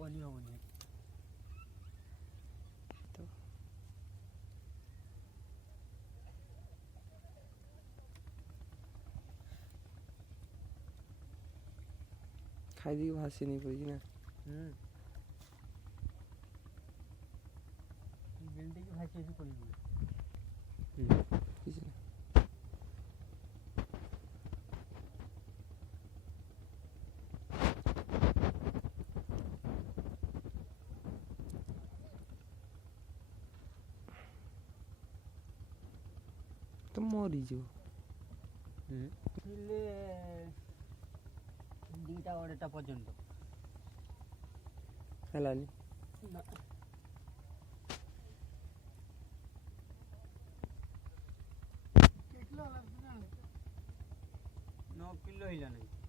ପହଲି ହବନି ତ ଖାଇଦେଇକି ଭାସି ନେଇ ପଡ଼ିଛି ନା ବେଲ୍ଟିକି ଭାସି ଆସି ପଡ଼ିଯିବ କିଛି ନାହିଁ ତ ମରିଯିବ ଥିଲେ 2ଟା 2.5ଟା ପର୍ଯ୍ୟନ୍ତ ହେଲାନି ନା 9 କିଲୋ ହେଇଲା ନାହିଁ